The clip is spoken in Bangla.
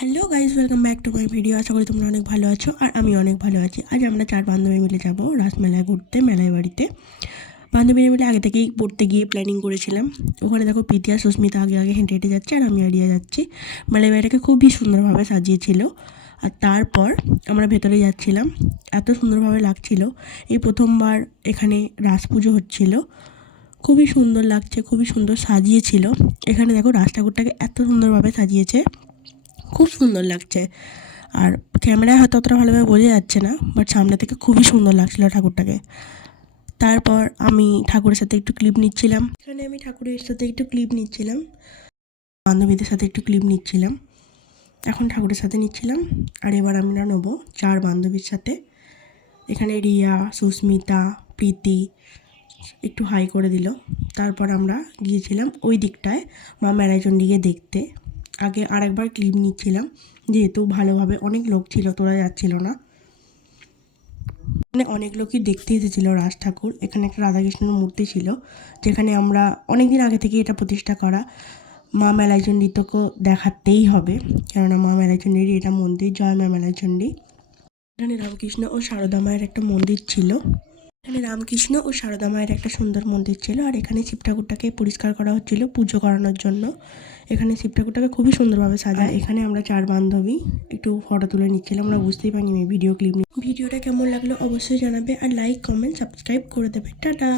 Hello guys, welcome back to my video. আশা করি তোমরা অনেক ভালো আছো আর আমি অনেক ভালো আছি। আজ আমরা 4 বান্ধবী মিলে যাব রাসমেলায় ঘুরতে, মেলায় বাড়িতে। বান্ধবীরা মিলে আগে থেকেই পড়তে গিয়ে প্ল্যানিং করেছিলাম। ওখানে দেখো প্রীতি আর সুস্মিতা আগে আগে হেঁটে হেঁটে যাচ্ছে আর আমি এড়িয়ে যাচ্ছি। মেলায় বাড়িটাকে খুবই সুন্দরভাবে সাজিয়েছিল। আর তারপর আমরা ভেতরে যাচ্ছিলাম, এত সুন্দরভাবে লাগছিল। এই প্রথমবার এখানে রাস পুজো হচ্ছিল, খুবই সুন্দর লাগছে, খুবই সুন্দর সাজিয়েছিল। এখানে দেখো রাস ঠাকুরটাকে এত সুন্দরভাবে সাজিয়েছে, খুব সুন্দর লাগছে। আর ক্যামেরায় হয়তো অতটা ভালোভাবে বোঝা যাচ্ছে না, বাট সামনে থেকে খুবই সুন্দর লাগছিল ঠাকুরটাকে। তারপর আমি ঠাকুরের সাথে একটু ক্লিপ নিচ্ছিলাম। এখানে আমি ঠাকুরের সাথে একটু ক্লিপ নিচ্ছিলাম, বান্ধবীদের সাথে একটু ক্লিপ নিচ্ছিলাম, এখন ঠাকুরের সাথে নিচ্ছিলাম। আর এবার আমরা নেবো 4 বান্ধবীর সাথে। এখানে রিয়া, সুস্মিতা, প্রীতি একটু হাই করে দিল। তারপর আমরা গিয়েছিলাম ওই দিকটায় মা মেলাইচণ্ডীকে দেখতে। আগে আরেকবার ক্লিপ নিচ্ছিলাম, যেহেতু ভালোভাবে অনেক লোক ছিল, তোরা যাচ্ছিল না। মানে অনেক লোকই দেখতে এসেছিল রাজ ঠাকুর। এখানে একটা রাধাকৃষ্ণের মূর্তি ছিল, যেখানে আমরা অনেক দিন আগে থেকে এটা প্রতিষ্ঠা করা। মা মেলাইচণ্ডীকেও দেখাতেই হবে, কেননা মা মেলাইচণ্ডীরই এটা মন্দির, জয় মা মেলাইচণ্ডী। এখানে রামকৃষ্ণ ও সারদা মায়ের একটা মন্দির ছিল। এখানে রামকৃষ্ণ ও সারদা মায়ের একটা সুন্দর মন্দির ছিল। আর এখানে শিব ঠাকুরটাকে পরিষ্কার করা হচ্ছিল পুজো করানোর জন্য। এখানে শিব ঠাকুরটাকে খুবই সুন্দরভাবে সাজায়। এখানে আমরা 4 বান্ধবী একটু ফটো তুলে নিচ্ছিলাম, আমরা বুঝতেই পারিনি ভিডিও ক্লিপ নিয়ে। ভিডিওটা কেমন লাগলো অবশ্যই জানাবে, আর লাইক, কমেন্ট, সাবস্ক্রাইব করে দেবে। টাটা।